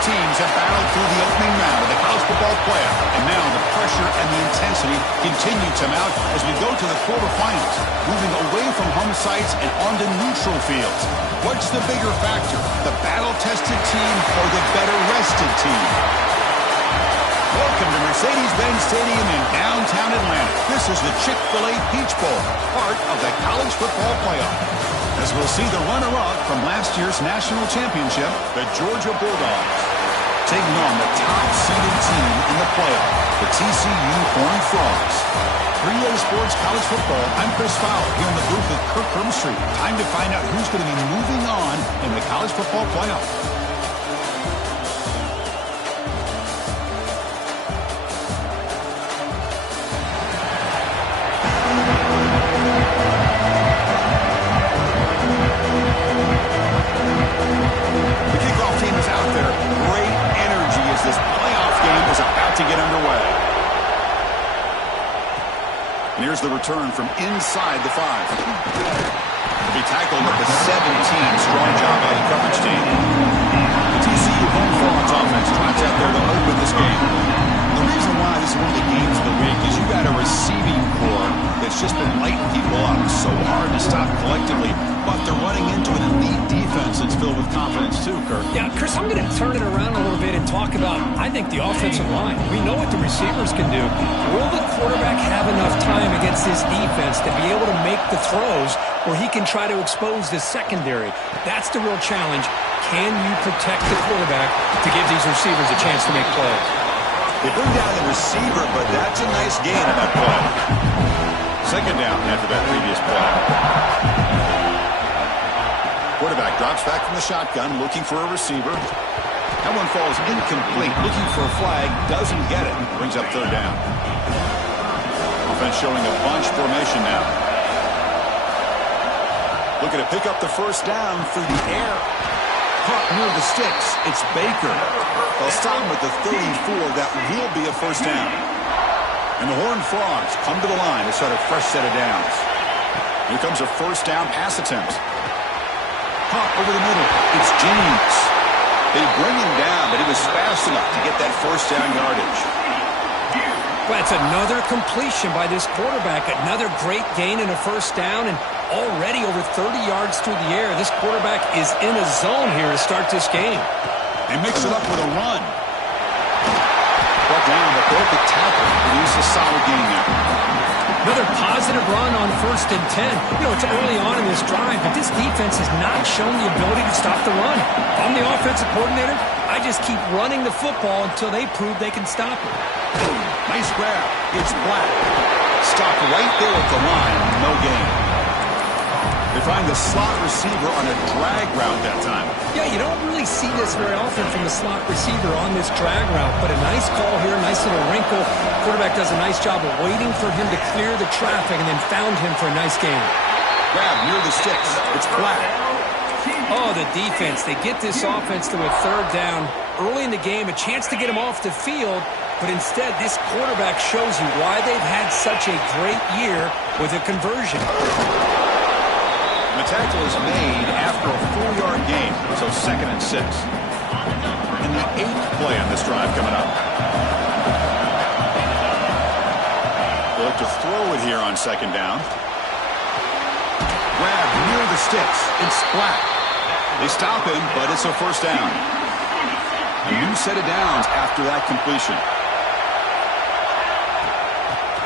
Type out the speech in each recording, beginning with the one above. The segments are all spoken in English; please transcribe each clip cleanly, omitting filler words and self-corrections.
teams have battled through the opening round of the college football playoff, and now the pressure and the intensity continue to mount as we go to the quarterfinals, moving away from home sites and onto neutral fields. What's the bigger factor, the battle-tested team or the better-rested team? Welcome to Mercedes-Benz Stadium in downtown Atlanta. This is the Chick-fil-A Peach Bowl, part of the college football playoff. As we'll see the runner-up from last year's national championship, the Georgia Bulldogs, taking on the top-seeded team in the playoff, the TCU Horned Frogs. 3A Sports College Football, I'm Chris Fowler, here in the booth with Kirk Herbstreit. Time to find out who's going to be moving on in the college football playoff. Here's the return from inside the 5. He'll be tackled at the 17. Strong job by the coverage team. The TCU Horned Frogs offense trots out there to open this game. The reason why this is one of the games of the week is you've got a receiving core that's just been lighting people up. So hard to stop collectively, but they're running into an elite defense that's filled with confidence too, Kirk. Yeah, Chris, I'm going to turn it around a little bit and talk about, I think, the offensive line. We know what the receivers can do. Will the quarterback have enough time against this defense to be able to make the throws where he can try to expose the secondary? That's the real challenge. Can you protect the quarterback to give these receivers a chance to make plays? They bring down the receiver, but that's a nice gain on that play. Second down after that previous play. Quarterback drops back from the shotgun, looking for a receiver. That one falls incomplete, looking for a flag, doesn't get it. Brings up third down. Offense showing a bunch formation now. Looking to pick up the first down through the air. Caught near the sticks. It's Baker. They'll stop him with the 34. That will be a first down. And the Horned Frogs come to the line to start a fresh set of downs. Here comes a first down pass attempt. Caught over the middle. It's James. They bring him down, but he was fast enough to get that first down yardage. Well, it's another completion by this quarterback. Another great gain in a first down, and already over 30 yards through the air. This quarterback is in a zone here to start this game. They mix it up with a run. Brought down, but broke the tackle. Produce a solid gain there. Another positive run on 1st and 10. You know, it's early on in this drive, but this defense has not shown the ability to stop the run. If I'm the offensive coordinator, I just keep running the football until they prove they can stop it. Nice grab. It's Black. Stopped right there at the line. No gain. They find the slot receiver on a drag route that time. Yeah, you don't really see this very often from the slot receiver on this drag route, but a nice call here, nice little wrinkle. Quarterback does a nice job of waiting for him to clear the traffic and then found him for a nice gain. Grab near the sticks. It's Black. Oh, the defense. They get this offense to a third down early in the game, a chance to get him off the field, but instead this quarterback shows you why they've had such a great year with a conversion. The tackle is made after a 4-yard gain, so 2nd and 6. And the 8th play on this drive coming up. They look to throw it here on 2nd down. Grab near the sticks. It's Black. They stop him, but it's a first down. A new set of downs after that completion.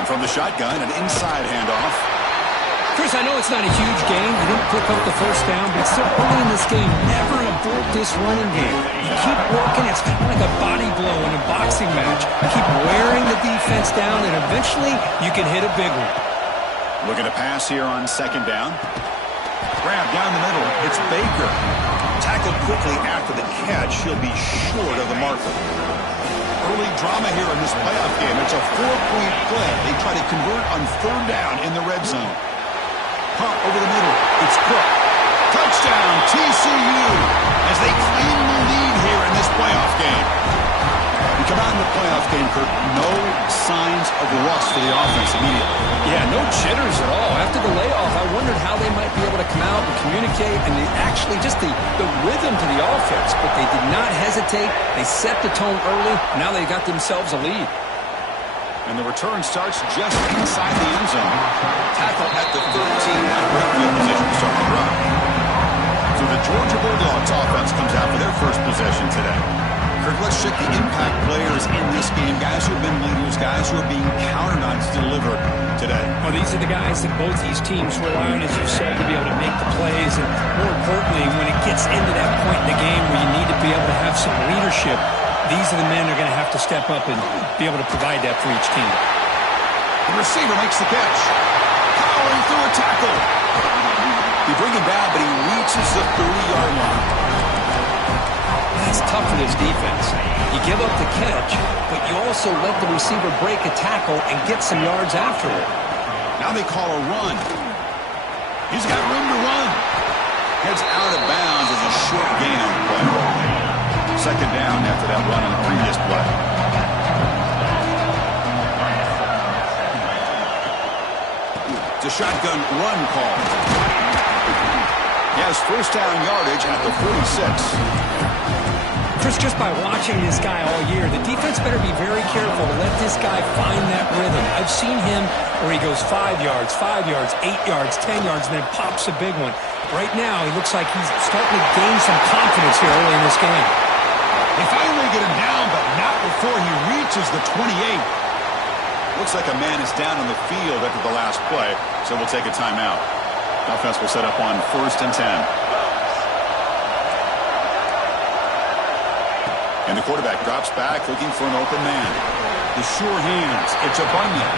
And from the shotgun, an inside handoff. Chris, I know it's not a huge gain. You didn't pick up the first down, but still early in this game, never abort this running game. You keep working. It's kind of like a body blow in a boxing match. You keep wearing the defense down, and eventually you can hit a big one. Looking to pass here on 2nd down. Grab down the middle. It's Baker. Tackled quickly after the catch. He'll be short of the marker. Early drama here in this playoff game. It's a 4-point play. They try to convert on 3rd down in the red zone. Caught over the middle. It's Cook. Touchdown, TCU, as they claim the lead here in this playoff game. You come out in the playoff game, Kirk, no signs of rust for the offense immediately. Yeah, no jitters at all. After the layoff, I wondered how they might be able to come out and communicate and actually just the rhythm to the offense. But they did not hesitate. They set the tone early. Now they got themselves a lead. And the return starts just inside the end zone. Tackle at the 13 after a field position to start the drive. So the Georgia Bulldogs offense comes out for their first possession today. Kirk, let's check the impact players in this game. Guys who have been leaders, guys who are being counted on to deliver today. Well, these are the guys that both these teams rely on, as you said, to be able to make the plays. And more importantly, when it gets into that point in the game where you need to be able to have some leadership, these are the men who are going to have to step up and be able to provide that for each team. The receiver makes the catch. Powering through a tackle. You bring him down, but he reaches the 30-yard line. That's tough for this defense. You give up the catch, but you also let the receiver break a tackle and get some yards after it. Now they call a run. He's got room to run. Heads out of bounds as a short gain on the play. Second down after that run on the previous play. It's a shotgun run call. He has first down yardage at the 46. Chris, just by watching this guy all year, the defense better be very careful to let this guy find that rhythm. I've seen him where he goes 5 yards, 8 yards, 10 yards, and then pops a big one. Right now, he looks like he's starting to gain some confidence here early in this game. They finally get him down, but not before he reaches the 28. Looks like a man is down on the field after the last play, so we'll take a timeout. Offense will set up on 1st and 10. And the quarterback drops back looking for an open man. The sure hands. It's a Bunyan.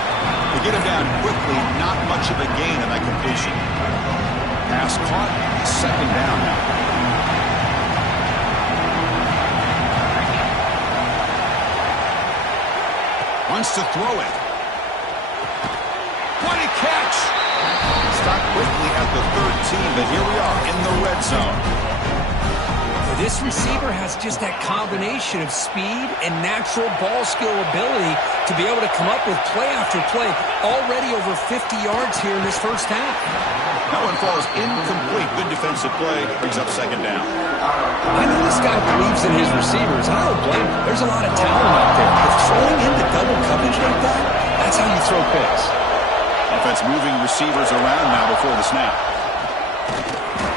They get him down quickly. Not much of a gain on that completion. Pass caught. Second down now. Wants to throw it. What a catch! Stopped quickly at the 13, but here we are in the red zone. This receiver has just that combination of speed and natural ball skill ability to be able to come up with play after play. Already over 50 yards here in this first half. That one falls incomplete. Good defensive play. Brings up second down. I know this guy believes in his receivers. I don't blame him. There's a lot of talent out there. But throwing into double coverage like that, that's how you throw picks. Offense moving receivers around now before the snap.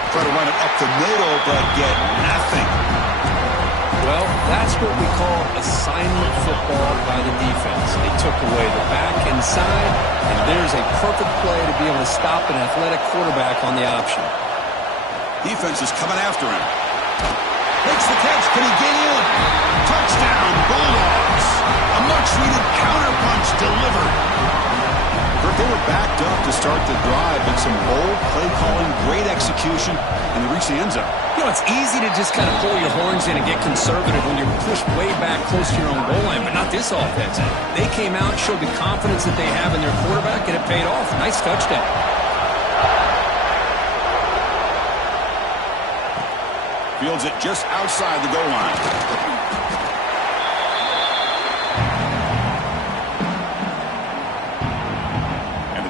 Try to run it up the middle, but get nothing. Well, that's what we call assignment football by the defense. They took away the back inside, and there's a perfect play to be able to stop an athletic quarterback on the option. Defense is coming after him. Makes the catch. Can he get in? Touchdown, Bulldogs. A much-needed counterpunch delivered. They were backed up to start the drive, but some bold play calling, great execution, and they reached the end zone. You know, it's easy to just kind of pull your horns in and get conservative when you're pushed way back close to your own goal line, but not this offense. They came out, showed the confidence that they have in their quarterback, and it paid off. Nice touchdown. Fields it just outside the goal line.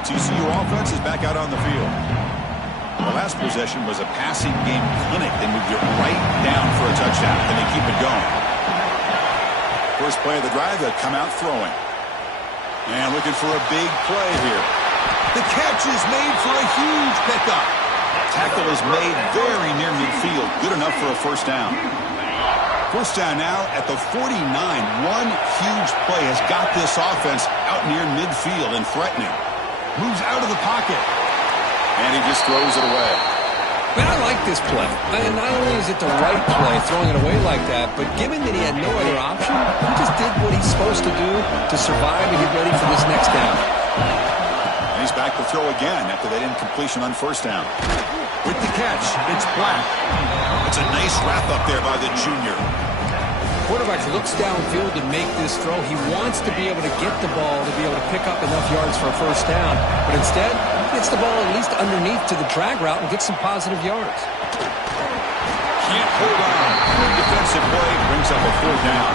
TCU offense is back out on the field. The last possession was a passing game clinic. They moved it right down for a touchdown, and they keep it going. First play of the drive, they come out throwing. And looking for a big play here. The catch is made for a huge pickup. Tackle is made very near midfield. Good enough for a first down. First down now at the 49. One huge play has got this offense out near midfield and threatening. Moves out of the pocket. And he just throws it away. Man, I like this play. And not only is it the right play, throwing it away like that, but given that he had no other option, he just did what he's supposed to do to survive and get ready for this next down. And he's back to throw again after that incompletion on first down. With the catch, it's Black. It's a nice wrap up there by the junior. Quarterback looks downfield to make this throw. He wants to be able to get the ball to be able to pick up enough yards for a first down. But instead, he gets the ball at least underneath to the drag route and gets some positive yards. Can't hold on. Good defensive play brings up a fourth down.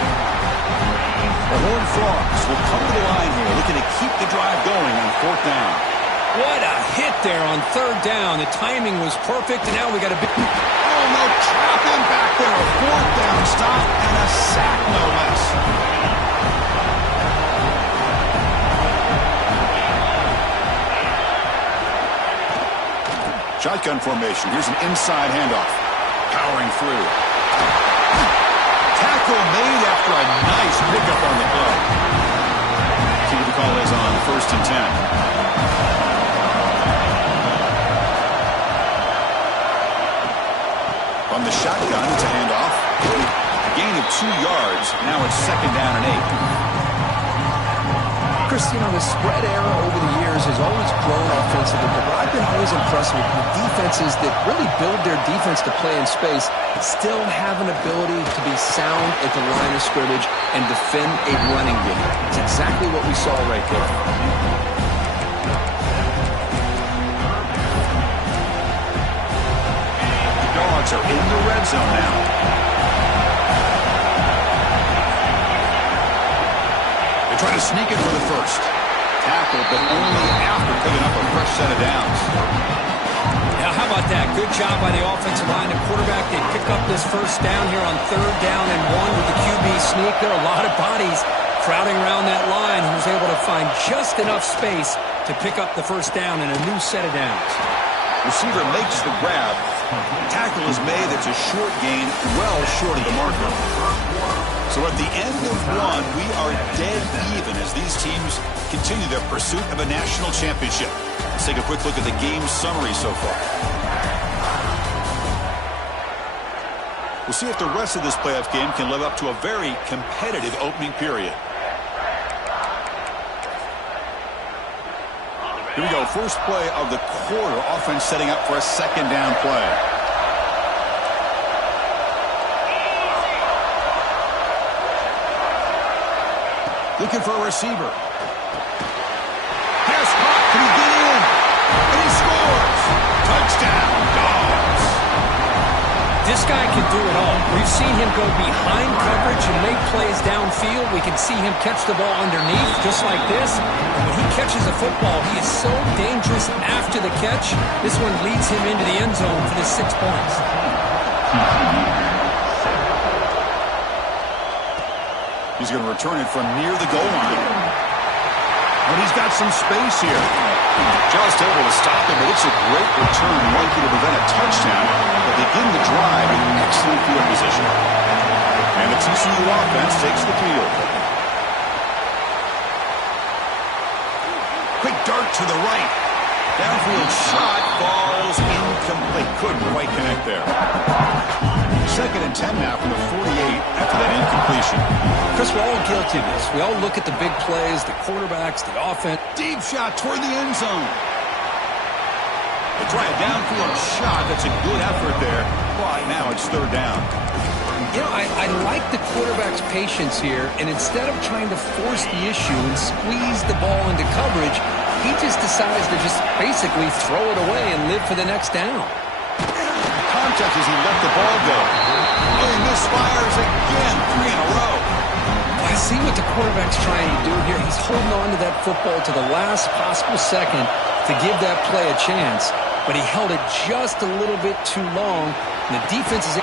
The Horned Frogs will come to the line here, looking to keep the drive going on 4th down. What a hit there on 3rd down. The timing was perfect, and now we got a big... Oh, no, trap him back there. A 4th down stop and a sack, no less. Shotgun formation. Here's an inside handoff. Powering through. Tackle made after a nice pickup on the play. See what the call is on 1st and 10. From the shotgun, it's a handoff. A gain of 2 yards. Now it's 2nd down and 8. Chris, you know, the spread era over the years has always grown offensively, but what I've been always impressed with defenses that really build their defense to play in space still have an ability to be sound at the line of scrimmage and defend a running game. It's exactly what we saw right there. The Dogs are in the red zone now. Try to sneak it for the first. Tackle, but only after picking up a fresh set of downs. Now, how about that? Good job by the offensive line and quarterback. They pick up this 1st down here on 3rd down and 1 with the QB sneak. There are a lot of bodies crowding around that line. He was able to find just enough space to pick up the 1st down and a new set of downs. Receiver makes the grab. Tackle is made. That's a short gain, well short of the marker. So at the end of 1, we are dead even as these teams continue their pursuit of a national championship. Let's take a quick look at the game summary so far. We'll see if the rest of this playoff game can live up to a very competitive opening period. Here we go. First play of the quarter. Offense setting up for a 2nd down play. Looking for a receiver. Pass caught. Can he get in? And he scores. Touchdown, Dogs. This guy can do it all. We've seen him go behind coverage and make plays downfield. We can see him catch the ball underneath just like this. And when he catches a football, he is so dangerous after the catch. This one leads him into the end zone for the 6 points. He's going to return it from near the goal line. And he's got some space here. Just able to stop him, but it's a great return, likely to prevent a touchdown. But begin the drive in excellent field position. And the TCU offense takes the field. Quick dart to the right. Downfield shot falls incomplete. Couldn't quite connect there. 2nd and 10 now from the 48 after that incompletion. Chris, we're all guilty of this. We all look at the big plays, the quarterbacks, the offense. Deep shot toward the end zone. They try a downfield shot. That's a good effort there. But now it's 3rd down. You know, I like the quarterback's patience here, and instead of trying to force the issue and squeeze the ball into coverage, he just decides to just basically throw it away and live for the next down. Contact as he let the ball go. And he misfires again, 3 in a row. I see what the quarterback's trying to do here. He's holding on to that football to the last possible second to give that play a chance, but he held it just a little bit too long, and the defense is...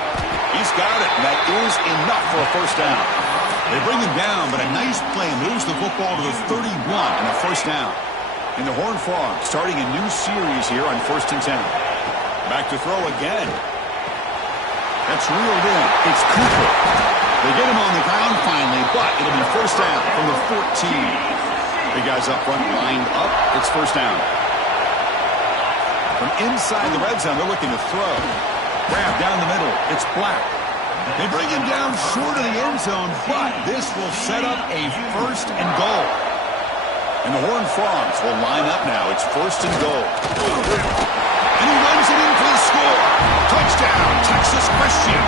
He's got it, and that is enough for a 1st down. They bring him down, but a nice play moves the football to the 31 and a 1st down. And the Horned Frogs starting a new series here on 1st and 10. Back to throw again. That's reeled in. It's Cooper. They get him on the ground finally, but it'll be 1st down from the 14. Big guys up front lined up. It's 1st down. From inside the red zone, they're looking to throw. Grab down the middle. It's Black. They bring him down short of the end zone, but this will set up a 1st and goal. And the Horned Frogs will line up now. It's 1st and goal. And he runs it in for the score. Touchdown, Texas Christian.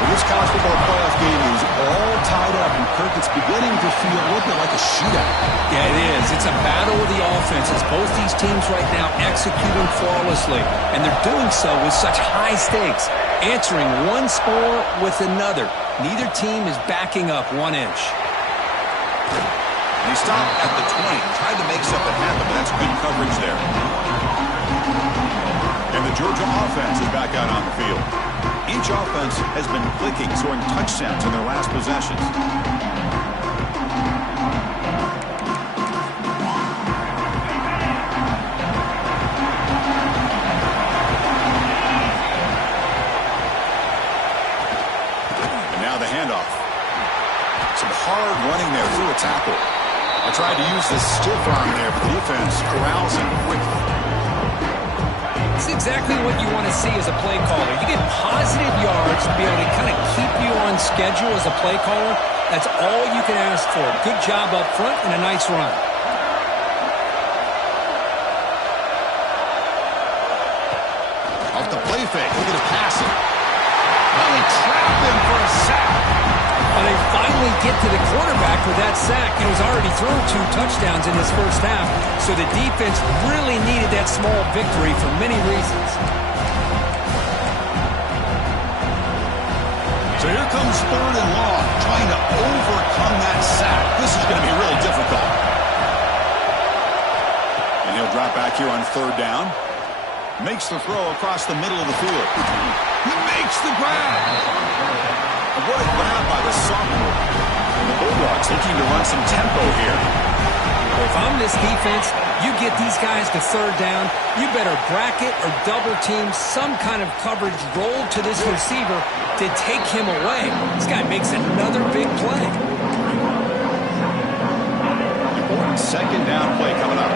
Well, this college football playoff game is all tied up, and Kirk, it's beginning to feel a little bit like a shootout. Yeah, it is. It's a battle of the offenses. Both these teams right now executing flawlessly, and they're doing so with such high stakes, answering one score with another. Neither team is backing up 1 inch. And he stopped at the 20. Tried to make something happen, but that's good coverage there. And the Georgia offense is back out on the field. Each offense has been clicking, scoring touchdowns in their last possessions. And now the handoff. Some hard running there through a tackle. I tried to use the stiff arm there, but the defense corrals him quickly. It's exactly what you want to see as a play caller. You get positive yards to be able to kind of keep you on schedule as a play caller. That's all you can ask for. Good job up front and a nice run. Off the play fake. Look at the passing. Well, they trap him for a sack. Well, they finally get to the quarterback with that sack. He was already thrown 2 touchdowns in his first half, so the defense really needed that small victory for many reasons. So here comes 3rd and long, trying to overcome that sack. This is going to be really difficult. And he'll drop back here on 3rd down. Makes the throw across the middle of the field. He makes the grab. What a grab by the sophomore. The Bulldogs looking to run some tempo here. Well, if I'm this defense, you get these guys to 3rd down, you better bracket or double team some kind of coverage roll to this receiver to take him away. This guy makes another big play. Important 2nd down play coming up.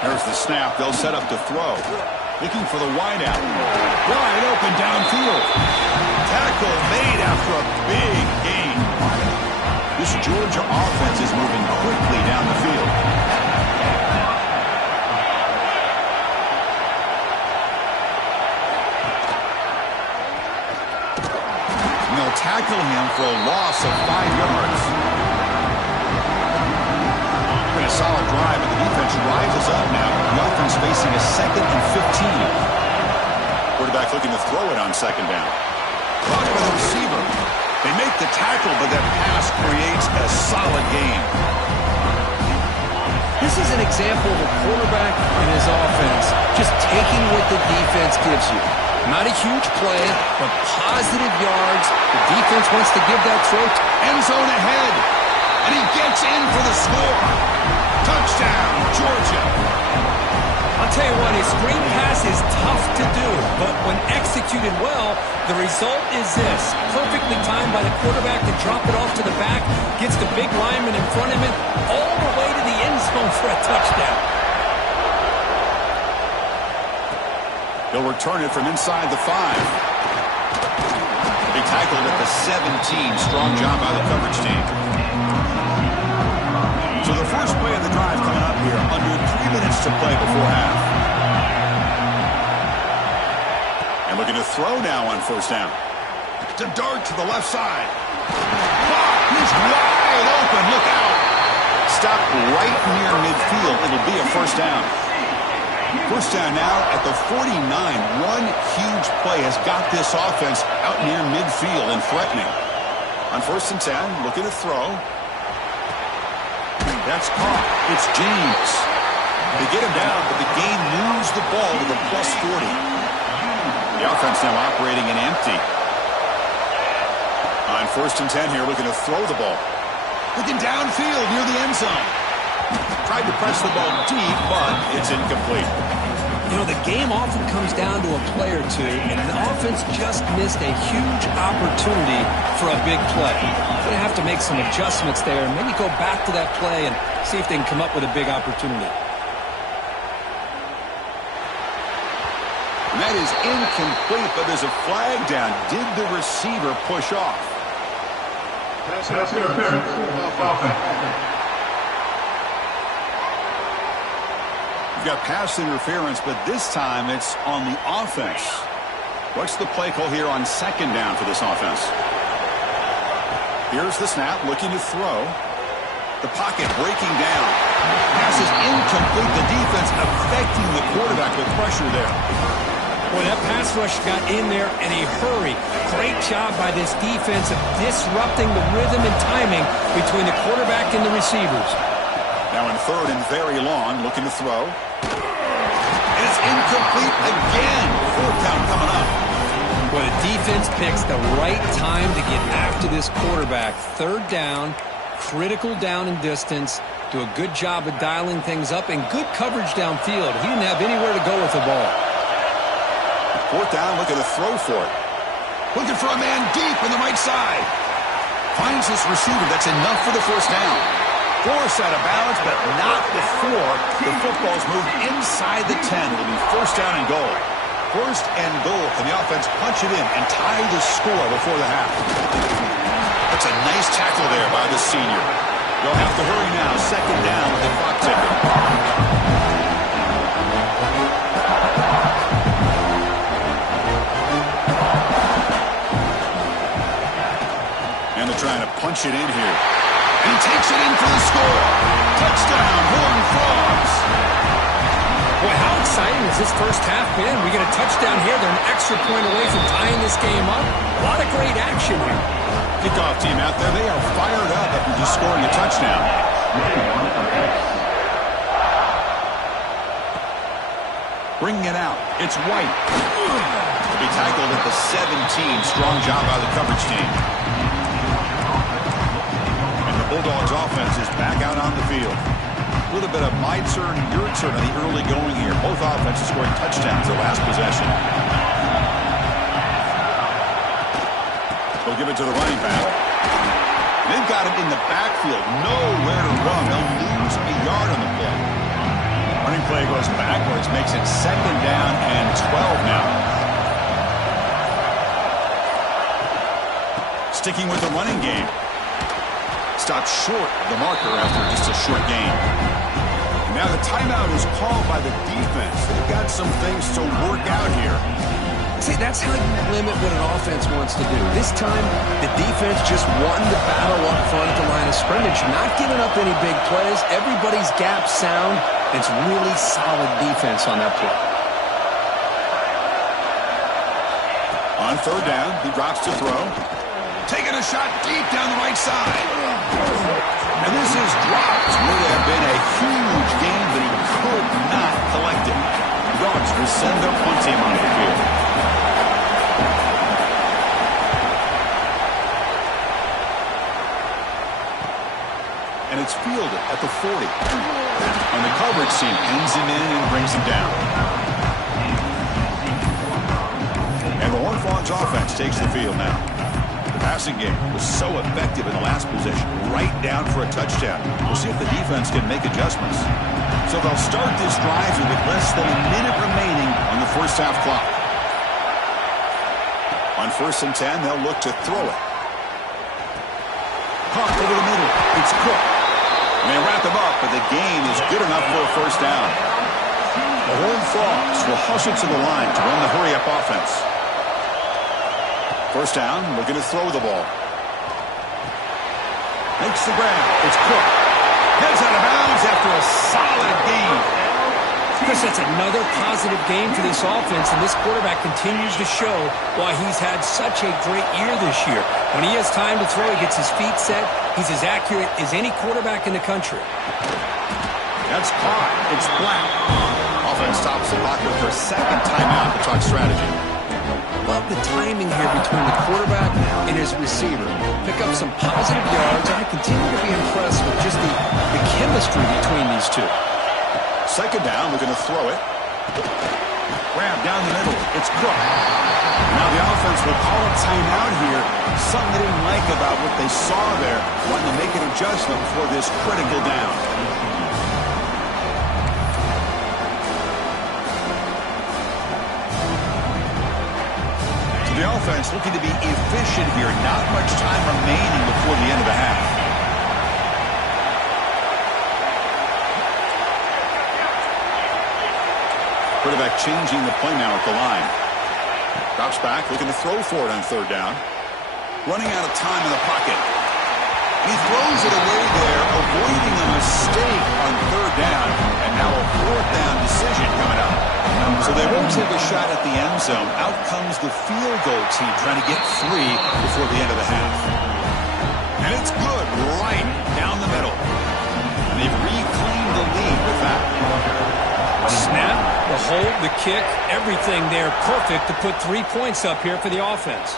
There's the snap. They'll set up to throw. Looking for the wideout. Wide open downfield. Tackle made after a big gain. This Georgia offense is moving quickly down the field. And they'll tackle him for a loss of 5 yards. A solid drive, but the defense rises up now. The offense facing a 2nd and 15. Quarterback looking to throw it on 2nd down. Caught by the receiver. They make the tackle, but that pass creates a solid gain. This is an example of a quarterback and his offense just taking what the defense gives you. Not a huge play, but positive yards. The defense wants to give that throw to end zone ahead. And he gets in for the score. Touchdown, Georgia. I'll tell you what, a screen pass is tough to do, but when executed well, the result is this. Perfectly timed by the quarterback to drop it off to the back, gets the big lineman in front of him, all the way to the end zone for a touchdown. They'll return it from inside the 5. They tackled at the 17. Strong job by the coverage team. So the first play of the drive coming up here, under 3 minutes to play before half. And looking to throw now on 1st down. To dart to the left side. He's wide open, look out. Stop right near midfield, it'll be a 1st down. 1st down now at the 49. One huge play has got this offense out near midfield and threatening. On 1st and 10, looking to throw. That's caught. It's James. They get him down, but the game moves the ball to the +40. The offense now operating in empty. On 1st and 10 here, looking to throw the ball. Looking downfield near the end zone. Tried to press the ball deep, but it's incomplete. You know, the game often comes down to a play or two, and the offense just missed a huge opportunity for a big play. They have to make some adjustments there and maybe go back to that play and see if they can come up with a big opportunity. And that is incomplete, but there's a flag down. Did the receiver push off? Pass interference. Offense. You've got pass interference, but this time it's on the offense. What's the play call here on 2nd down for this offense? Here's the snap, looking to throw. The pocket breaking down. Pass is incomplete. The defense affecting the quarterback with pressure there. Well, that pass rush got in there in a hurry. Great job by this defense of disrupting the rhythm and timing between the quarterback and the receivers. Now in third and very long, looking to throw. And it's incomplete again. Fourth down coming up. Well, the defense picks the right time to get after this quarterback. Third down, critical down and distance. Do a good job of dialing things up and good coverage downfield. He didn't have anywhere to go with the ball. Fourth down, looking to throw for it. Looking for a man deep on the right side. Finds his receiver. That's enough for the first down. Forced out of balance, but not before the football's moved inside the 10. It'll be first down and goal. First and goal. Can the offense punch it in and tie the score before the half? That's a nice tackle there by the senior. They'll have to hurry now. Second down with the clock ticking. And they're trying to punch it in here. And he takes it in for the score. Touchdown, Horned Frogs. Boy, how exciting has this first half been? We get a touchdown here. They're an extra point away from tying this game up. A lot of great action here. Kickoff team out there, they are fired up after just scoring a touchdown. Bringing it out, it's White. He tackled at the 17. Strong job by the coverage team. And the Bulldogs offense is back out on the field. A little bit of my turn, your turn in the early going here. Both offenses scoring touchdowns the last possession. They'll give it to the running back. They've got him in the backfield. Nowhere to run. They'll lose a yard on the play. Running play goes backwards. Makes it second down and 12 now. Sticking with the running game. Stopped short of the marker after just a short gain. Now the timeout is called by the defense. They've got some things to work out here. See, that's how you limit what an offense wants to do. This time, the defense just won the battle up front at the line of scrimmage, not giving up any big plays. Everybody's gap sound. It's really solid defense on that play. On third down, he drops to throw. Taking a shot deep down the right side. And this is dropped. Would have been a huge gain, but he could not collect it. The Dogs will send their punt team on the field. And it's fielded at the 40. And the coverage team pins him in and brings him down. And the Horned Frogs offense takes the field now. The passing game was so effective in the last possession, right down for a touchdown. We'll see if the defense can make adjustments. So they'll start this drive with less than a minute remaining on the first half clock. On 1st and 10, they'll look to throw it. Caught over the middle. It's Cook. And they wrap him up, but the gain is good enough for a first down. The Horned Frogs will hush it to the line to run the hurry-up offense. First down, looking to throw the ball. Makes the grab. It's Cook. Heads out of bounds after a solid gain. Chris, that's another positive game for this offense, and this quarterback continues to show why he's had such a great year this year. When he has time to throw, he gets his feet set. He's as accurate as any quarterback in the country. That's caught. It's Black. Offense stops the clock with their second timeout to talk strategy. Love the timing here between the quarterback and his receiver. Pick up some positive yards, and I continue to be impressed with just the chemistry between these two. Second down, looking to throw it. Grab down the middle. It's Cook. Now the offense will call a timeout here. Something they didn't like about what they saw there. Wanting to make an adjustment for this critical down. So the offense looking to be efficient here. Not much time remaining before the end of the half. Quarterback changing the play now at the line. Drops back, looking to throw for it on third down. Running out of time in the pocket. He throws it away there, avoiding a mistake on third down. And now a fourth down decision coming up. So they won't take a shot at the end zone. Out comes the field goal team trying to get 3 before the end of the half. And it's good right down the middle. And they've reclaimed the lead with that. Snap, the hold, the kick, everything there perfect to put 3 points up here for the offense.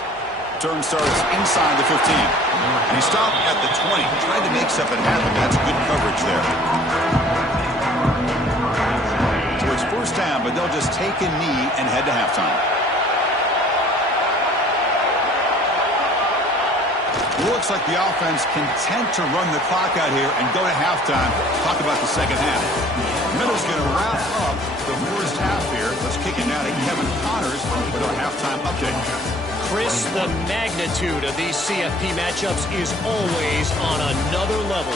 Turn starts inside the 15. And he stopped at the 20. Tried to make something happen. That's good coverage there. So it's first down, but they'll just take a knee and head to halftime. It looks like the offense content to run the clock out here and go to halftime. Talk about the second half. Middle's going to wrap up the first half here. Let's kick it now to Kevin Connors with our halftime update. Chris, the magnitude of these CFP matchups is always on another level.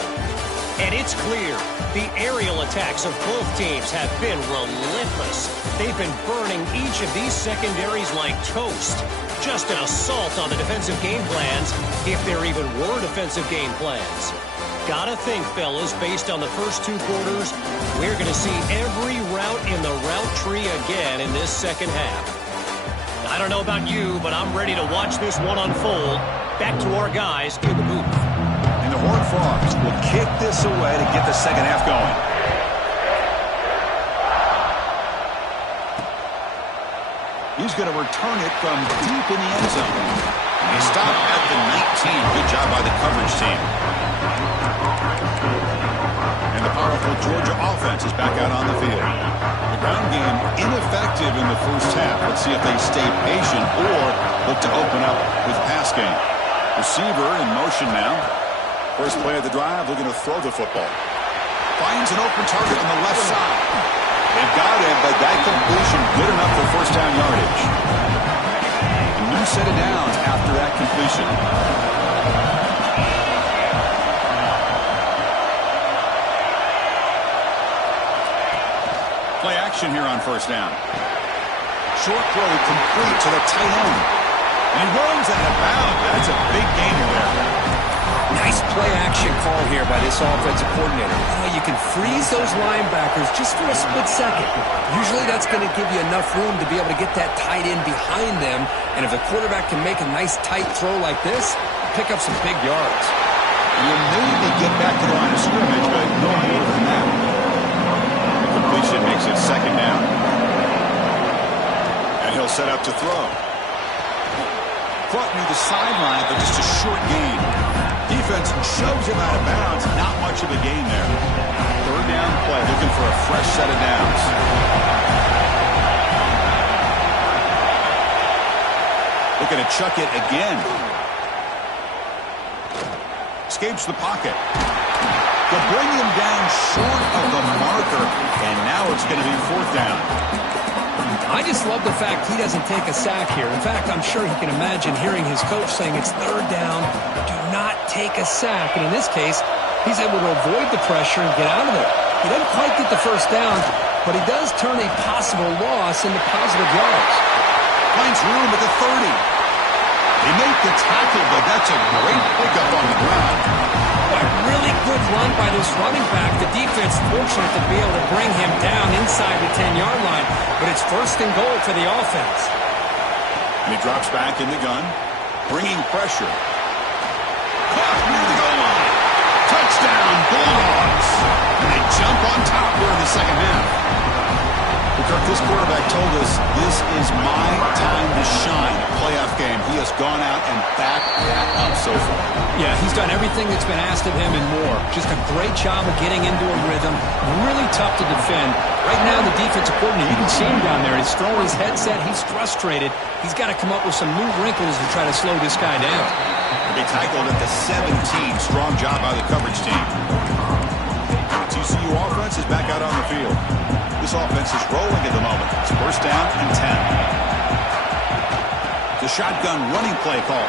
And it's clear the aerial attacks of both teams have been relentless. They've been burning each of these secondaries like toast. Just an assault on the defensive game plans, if there even were defensive game plans. Gotta think, fellas, based on the first 2 quarters, we're going to see every route in the route tree again in this second half. I don't know about you, but I'm ready to watch this one unfold. Back to our guys in the booth. And the Horned Frogs will kick this away to get the second half going. He's going to return it from deep in the end zone. And he stopped at the 19. Good job by the coverage team. And the powerful Georgia offense is back out on the field. The ground game ineffective in the first half. Let's see if they stay patient or look to open up with pass game. Receiver in motion now. First play of the drive, looking to throw the football. Finds an open target on the left side. They've got him, but that completion good enough for first down yardage. A new set of downs after that completion. Play action here on first down. Short throw complete to the tight end. And he runs out of bounds. That's a big gainer there. Nice play-action call here by this offensive coordinator. You can freeze those linebackers just for a split second. Usually that's going to give you enough room to be able to get that tight end behind them. And if the quarterback can make a nice tight throw like this, pick up some big yards. You maybe get back to the line of scrimmage, but no more than that. The completion makes it second down. And he'll set up to throw. Caught near the sideline, but just a short gain. Defense shoves him out of bounds. Not much of a gain there. Third down play, looking for a fresh set of downs. Looking to chuck it again. Escapes the pocket. They'll bring him down short of the marker, and now it's going to be fourth down. I just love the fact he doesn't take a sack here. In fact, I'm sure he can imagine hearing his coach saying it's third down, do not take a sack. And in this case, he's able to avoid the pressure and get out of there. He doesn't quite get the first down, but he does turn a possible loss into positive yards. Finds room at the 30. They make the tackle, but that's a great pickup on the ground. A really good run by this running back. The defense fortunate to be able to bring him down inside the 10-yard line, but it's first and goal for the offense. And he drops back in the gun, bringing pressure. Caught near the goal line. Touchdown, Bulldogs. And they jump on top here in the second half. Kirk, this quarterback told us this is my time to shine. Playoff game. He has gone out and backed that up so far. Yeah, he's done everything that's been asked of him and more. Just a great job of getting into a rhythm. Really tough to defend. Right now, the defensive coordinator, you can see him down there. He's throwing his headset. He's frustrated. He's got to come up with some new wrinkles to try to slow this guy down. They tackled at the 17. Strong job by the coverage team. The TCU offense is back out on the field. This offense is rolling at the moment. It's first down and 10. The shotgun running play call.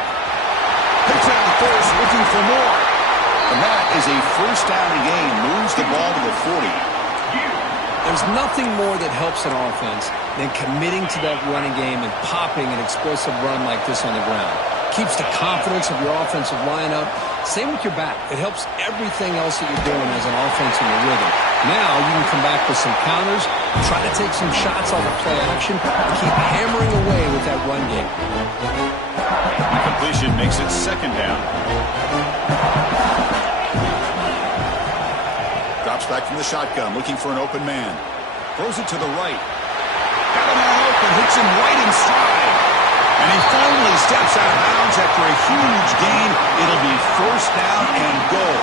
Picks out the first, looking for more. And that is a first down and gain. Moves the ball to the 40. There's nothing more that helps an offense than committing to that running game and popping an explosive run like this on the ground. Keeps the confidence of your offensive lineup, Same with your back. It helps everything else that you're doing as an offense in your rhythm. Now you can come back with some counters, try to take some shots off of play action, and keep hammering away with that run game. The completion makes it second down. Drops back from the shotgun, looking for an open man. Throws it to the right. Got a man open, hits him right in stride. And he finally steps out of bounds after a huge gain. It'll be first down and goal.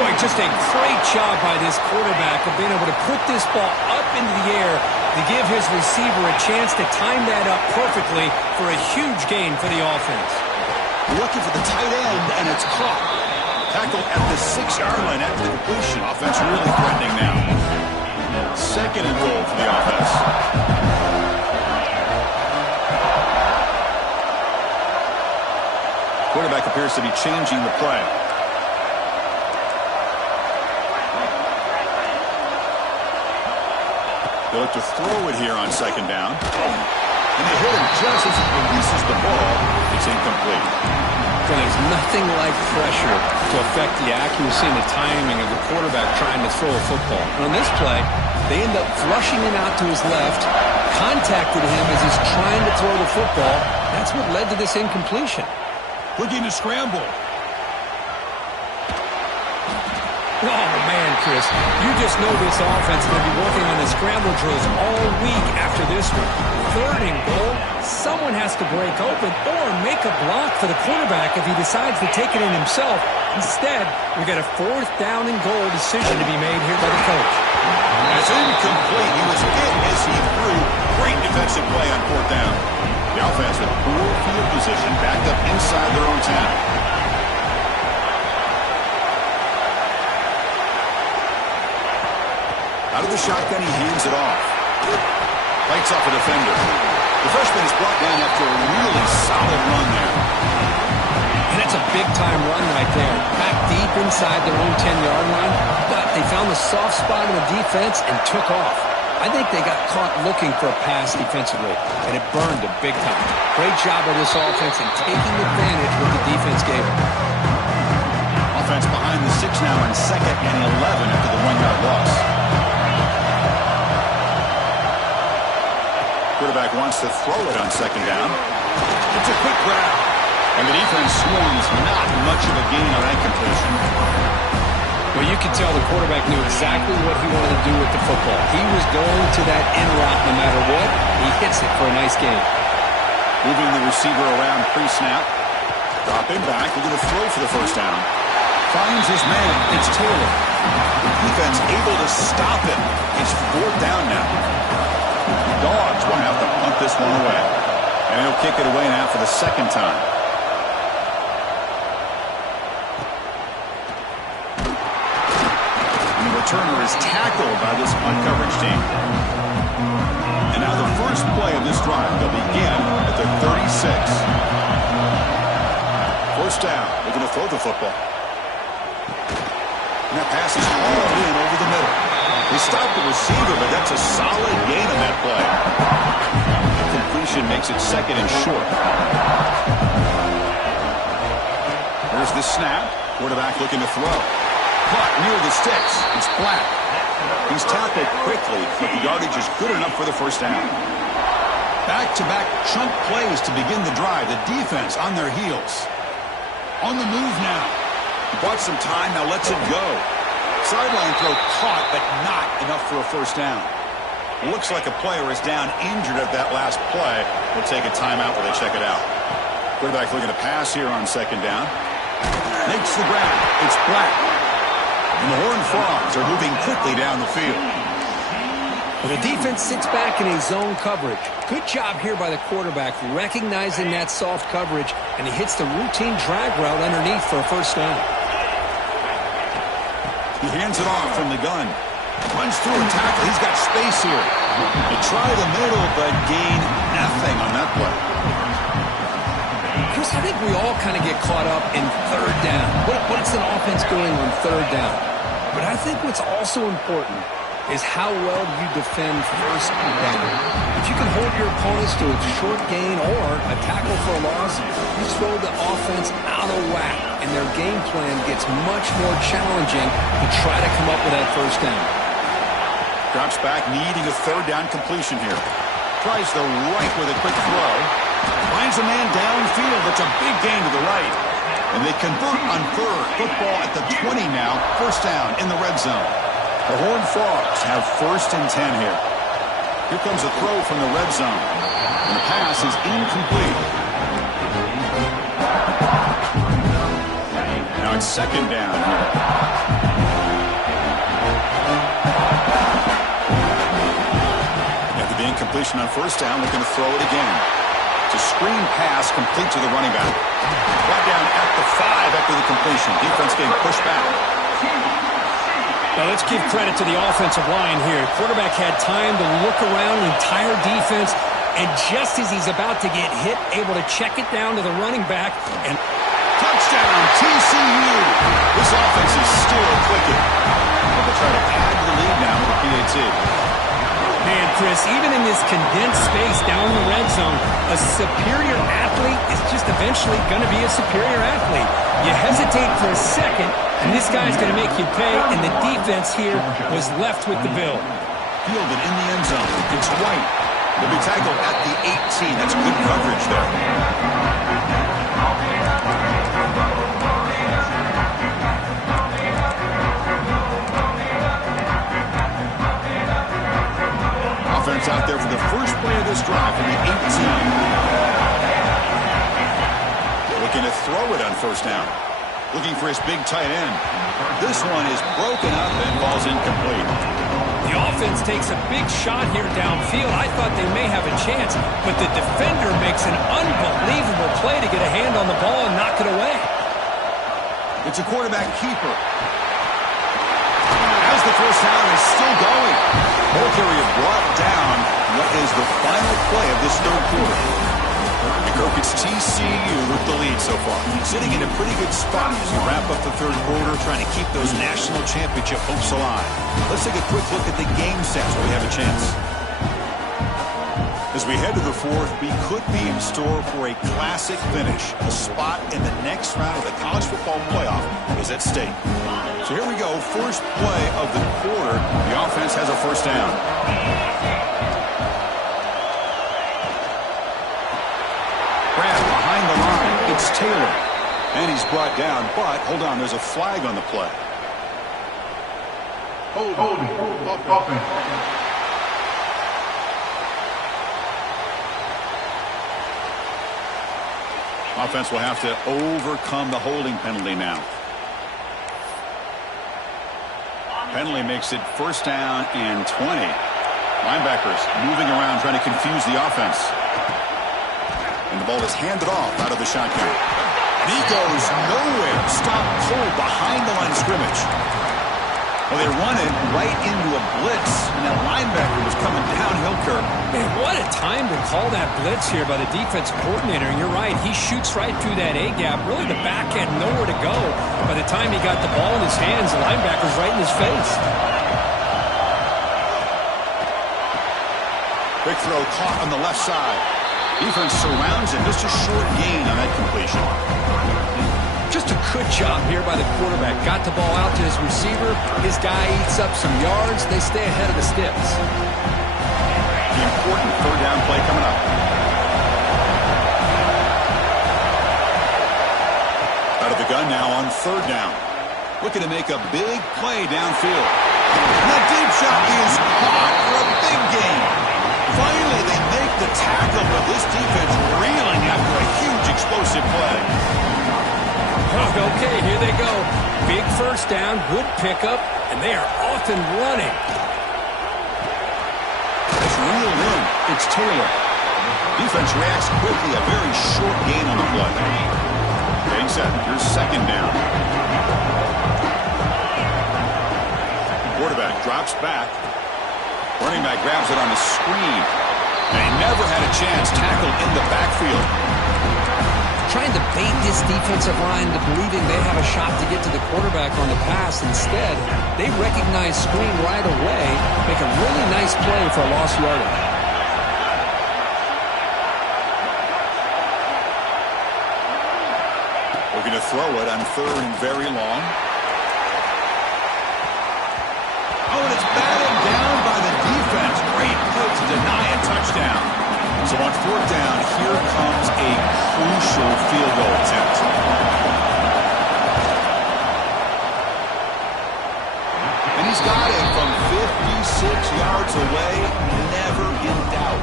Boy, just a great job by this quarterback of being able to put this ball up into the air to give his receiver a chance to time that up perfectly for a huge gain for the offense. Looking for the tight end, and it's caught. Tackle at the 6-yard line after the completion. Offense really threatening now. Second and goal for the offense. Quarterback appears to be changing the play. They look to throw it here on second down. And they hit him just as he releases the ball. It's incomplete. So there's nothing like pressure to affect the accuracy and the timing of the quarterback trying to throw a football. And on this play, they end up flushing him out to his left, contacted him as he's trying to throw the football. That's what led to this incompletion. Looking to scramble. Oh, man, Chris, you just know this offense is going to be working on the scramble drills all week after this one. Third and goal, someone has to break open or make a block for the quarterback if he decides to take it in himself. Instead, we got a fourth down and goal decision to be made here by the coach. It's incomplete. He was hit as he threw. Great defensive play on fourth down. The offense with poor field position backed up inside their own 10. Out of the shotgun, he hands it off. Lights off a defender. The freshman is brought down after a really solid run there. And it's a big-time run right there. Back deep inside their own 10-yard line, but they found the soft spot in the defense and took off. I think they got caught looking for a pass defensively, and it burned them big time. Great job by this offense in taking advantage of what the defense gave them. Offense behind the 6 now in second and 11 after the 1-yard loss. Quarterback wants to throw it on second down. It's a quick grab. And the defense swarms not much of a gain on that completion. Well, you can tell the quarterback knew exactly what he wanted to do with the football. He was going to that in route no matter what. He hits it for a nice gain. Moving the receiver around pre-snap. Dropping back. Looking to throw for the first down. Finds his man. It's Taylor. The defense able to stop him. It's fourth down now. Dogs will have to punt this one away. And he'll kick it away now for the second time. And the returner is tackled by this punt coverage team. And now the first play of this drive will begin at the 36. First down. Looking to throw the football. And that pass is hauled in over the middle. He stopped the receiver, but that's a solid gain on that play. Completion makes it second and short. There's the snap. Quarterback looking to throw. Caught near the sticks. It's Black. He's tackled quickly, but the yardage is good enough for the first down. Back-to-back chunk plays to begin the drive. The defense on their heels. On the move now. He bought some time, now lets it go. Sideline throw caught, but not enough for a first down. Looks like a player is down injured at that last play. We'll take a timeout while they check it out. Quarterback looking to pass here on second down. Makes the grab. It's Black. And the Horned Frogs are moving quickly down the field. Well, the defense sits back in a zone coverage. Good job here by the quarterback recognizing that soft coverage, and he hits the routine drag route underneath for a first down. He hands it off from the gun. Runs through a tackle. He's got space here. They try the middle, but gain nothing on that play. Chris, I think we all kind of get caught up in third down. What's an offense doing on third down? But I think what's also important is how well you defend first down. If you can hold your opponents to a short gain or a tackle for a loss, you throw the offense out of whack, and their game plan gets much more challenging to try to come up with that first down. Drops back, needing a third down completion here. Tries the right with a quick throw. Finds a man downfield. It's a big gain to the right. And they convert on third. Football at the 20 now. First down in the red zone. The Horned Frogs have 1st and 10 here. Here comes a throw from the red zone. And the pass is incomplete. Now it's 2nd down here. After the incompletion on 1st down, looking to throw it again. It's a screen pass complete to the running back. Brought down at the 5 after the completion. Defense getting pushed back. Now let's give credit to the offensive line here. Quarterback had time to look around the entire defense, and just as he's about to get hit, able to check it down to the running back. And touchdown, TCU. This offense is still clicking. They'll try to add to the lead now with the PAT. Man, Chris, even in this condensed space down in the red zone, a superior athlete is just eventually going to be a superior athlete. You hesitate for a second, and this guy's going to make you pay, and the defense here was left with the bill. Fielded in the end zone. It's White. He'll be tackled at the 18. That's good coverage there. Offense out there for the first play of this drive from the 18. Looking to throw it on 1st down. Looking for his big tight end. This one is broken up and falls incomplete. The offense takes a big shot here downfield. I thought they may have a chance, but the defender makes an unbelievable play to get a hand on the ball and knock it away. It's a quarterback keeper. As the first down is still going. Ball carrier brought down what is the final play of this 3rd quarter. And Kirk, it's TCU with the lead so far. Sitting in a pretty good spot as you wrap up the 3rd quarter, trying to keep those national championship hopes alive. Let's take a quick look at the game stats where we have a chance. As we head to the 4th, we could be in store for a classic finish. A spot in the next round of the college football playoff is at stake. So here we go, first play of the quarter. The offense has a 1st down. Grab behind the line. It's Taylor. And he's brought down, but hold on, there's a flag on the play. Holding. Offense. Offense will have to overcome the holding penalty now. Penalty makes it 1st down and 20. Linebackers moving around trying to confuse the offense. And the ball is handed off out of the shotgun. And he goes nowhere. Stop cold behind the line of scrimmage. Well, they run it right into a blitz, and that linebacker was coming downhill, Kirk. Man, what a time to call that blitz here by the defensive coordinator. And you're right, he shoots right through that A-gap. Really, the back had nowhere to go. By the time he got the ball in his hands, the linebacker's right in his face. Big throw caught on the left side. Defense surrounds him. Just a short gain on that completion. Just a good job here by the quarterback. Got the ball out to his receiver. His guy eats up some yards. They stay ahead of the sticks. The important 3rd down play coming up. Out of the gun now on 3rd down. Looking to make a big play downfield. And that deep shot is caught for a big gain. Finally, they make the tackle, but this defense reeling after a huge explosive play. Okay, here they go. Big 1st down, good pickup, and they are off and running. It's reeled in. It's Taylor. Defense reacts quickly. A very short gain on the play. Getting set. Here's 2nd down. Quarterback drops back. Running back grabs it on the screen. They never had a chance. Tackled in the backfield. trying to bait this defensive line to believing they have a shot to get to the quarterback on the pass. Instead, they recognize screen right away, make a really nice play for a lost yardage. Looking to throw it on 3rd and very long. Oh, and it's batted down by the defense. Great play to deny a touchdown. So on 4th down, here comes a crucial field goal attempt. And he's got it from 56 yards away, never in doubt.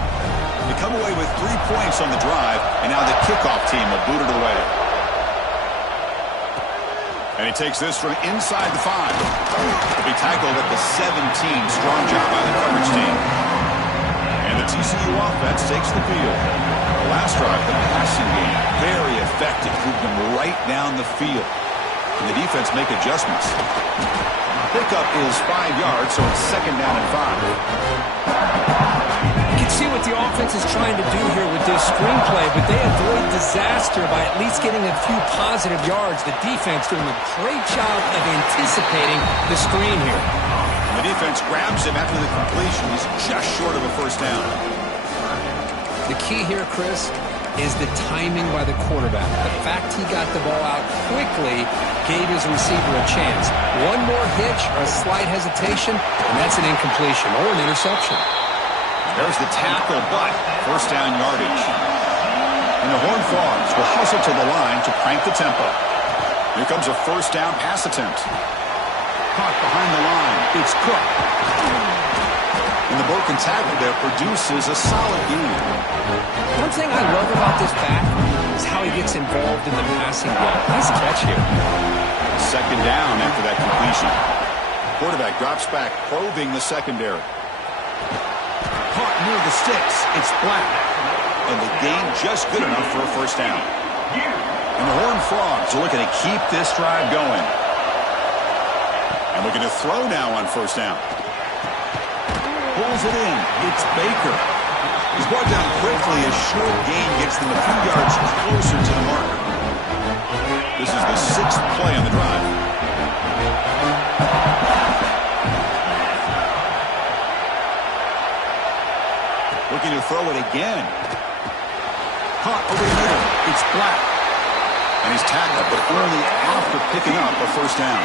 They come away with 3 points on the drive, and now the kickoff team will boot it away. And he takes this from inside the 5. He'll be tackled at the 17. Strong job by the coverage team. And the TCU offense takes the field. The last drive, the passing game, very effective. Moved them right down the field. And the defense make adjustments. Pickup is 5 yards, so it's 2nd down and 5. You can see what the offense is trying to do here with this screenplay, but they avoid disaster by at least getting a few positive yards. The defense doing a great job of anticipating the screen here. And the defense grabs him after the completion. He's just short of a 1st down. The key here, Chris, is the timing by the quarterback. The fact he got the ball out quickly gave his receiver a chance. One more hitch or a slight hesitation, and that's an incompletion or an interception. There's the tackle, but 1st down yardage. And the Horned Frogs will hustle to the line to crank the tempo. Here comes a 1st down pass attempt. Caught behind the line. It's Cook. And the broken tackle there produces a solid gain. One thing I love about this back is how he gets involved in the passing game. Nice catch here. 2nd down after that completion. Quarterback drops back, probing the secondary. Caught near the sticks. It's Black. And the gain just good enough for a 1st down. And the Horned Frogs are looking to keep this drive going. And looking to throw now on 1st down. Pulls it in. It's Baker. He's brought down quickly. A short gain gets them a few yards closer to the marker. This is the 6th play on the drive. Looking to throw it again. Caught over the middle. It's Black. And he's tackled, but only after picking up a 1st down.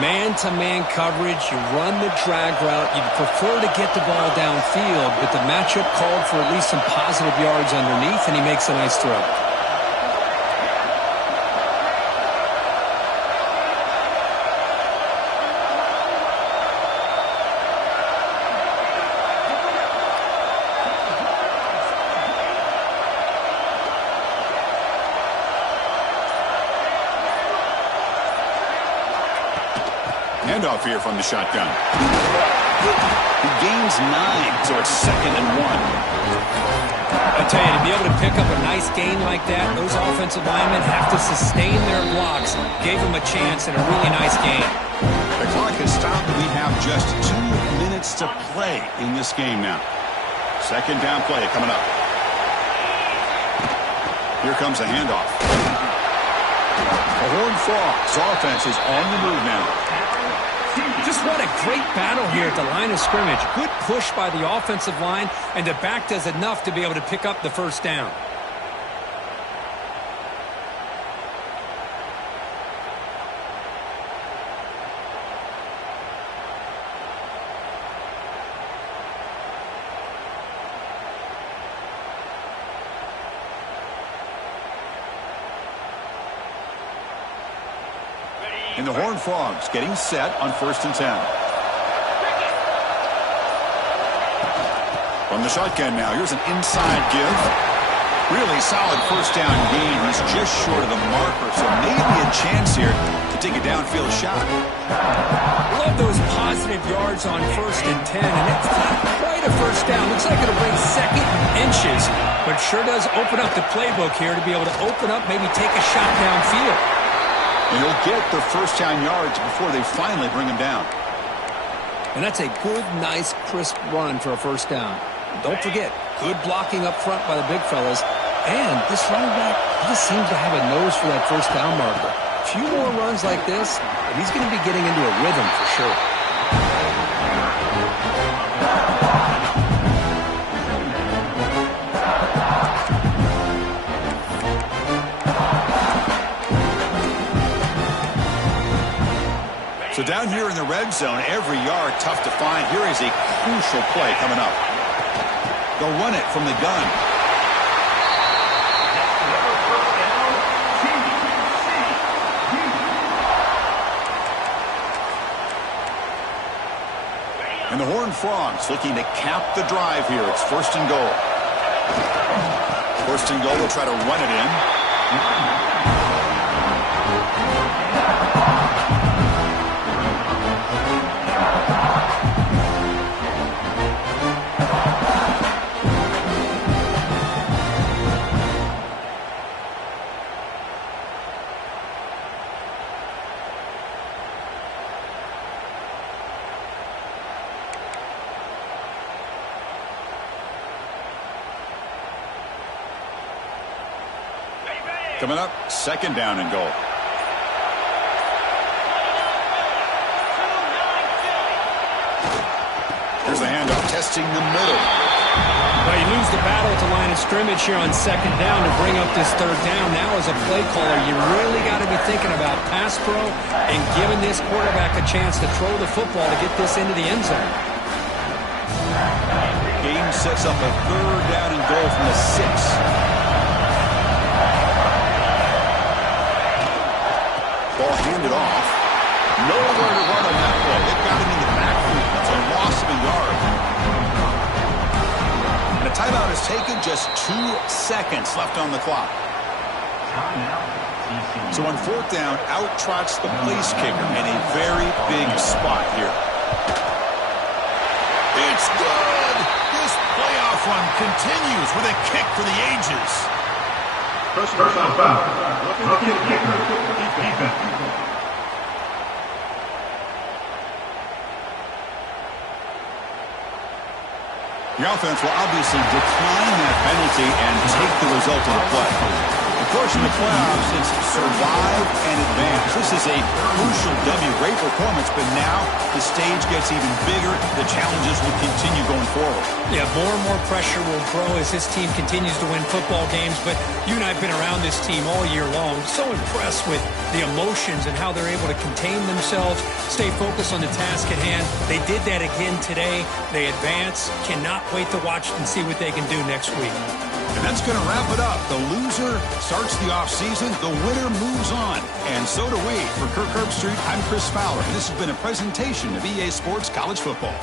Man-to-man coverage, you run the drag route. You'd prefer to get the ball downfield, but the matchup called for at least some positive yards underneath, and he makes a nice throw. Handoff here from the shotgun. He gains 9, so it's 2nd and 1. I tell you, to be able to pick up a nice gain like that, those offensive linemen have to sustain their blocks. Gave him a chance and a really nice gain. The clock has stopped. We have just 2 minutes to play in this game now. 2nd down play coming up. Here comes a handoff. The Horned Frogs offense is on the move now. Just what a great battle here at the line of scrimmage. Good push by the offensive line, and the back does enough to be able to pick up the 1st down. And the Horned Frogs getting set on 1st and 10. From the shotgun now, here's an inside give. Really solid 1st down gain. He's just short of the marker, so maybe a chance here to take a downfield shot. Love those positive yards on 1st and 10, and it's not quite a 1st down. Looks like it'll bring 2nd inches, but sure does open up the playbook here to be able to open up, maybe take a shot downfield. And he'll get the 1st down yards before they finally bring him down. And that's a good, nice, crisp run for a 1st down. Don't forget, good blocking up front by the big fellas. And this running back, he just seems to have a nose for that first down marker. A few more runs like this, and he's going to be getting into a rhythm for sure. So down here in the red zone, every yard tough to find. Here is a crucial play coming up. They'll run it from the gun. And the Horned Frogs looking to cap the drive here. It's 1st and goal. 1st and goal, they'll try to run it in. Coming up, 2nd down and goal. Here's the handoff, testing the middle. Well, you lose the battle at the line of scrimmage here on 2nd down to bring up this 3rd down. Now as a play caller, you really got to be thinking about pass pro and giving this quarterback a chance to throw the football to get this into the end zone. Game sets up a 3rd down and goal from the 6. Ball handed off. Nowhere to run on that play. They've got him in the backfield. It's a loss of a yard. And a timeout is taken. Just 2 seconds left on the clock. So on 4th down, out trots the place kicker in a very big spot here. It's good. This playoff run continues with a kick for the ages. Personal foul. Rookie kicker. Defense. The offense will obviously decline that penalty and take the result of the play. Of course, in the playoffs, it's survive and advance. This is a crucial W. Great performance, but now the stage gets even bigger. The challenges will continue going forward. Yeah, more and more pressure will grow as this team continues to win football games. But you and I have been around this team all year long. So impressed with the emotions and how they're able to contain themselves, stay focused on the task at hand. They did that again today. They advance. Cannot wait to watch and see what they can do next week. And that's going to wrap it up. The loser starts the offseason. The winner moves on. And so do we. For Kirk Herbstreit, I'm Chris Fowler. And this has been a presentation of EA Sports College Football.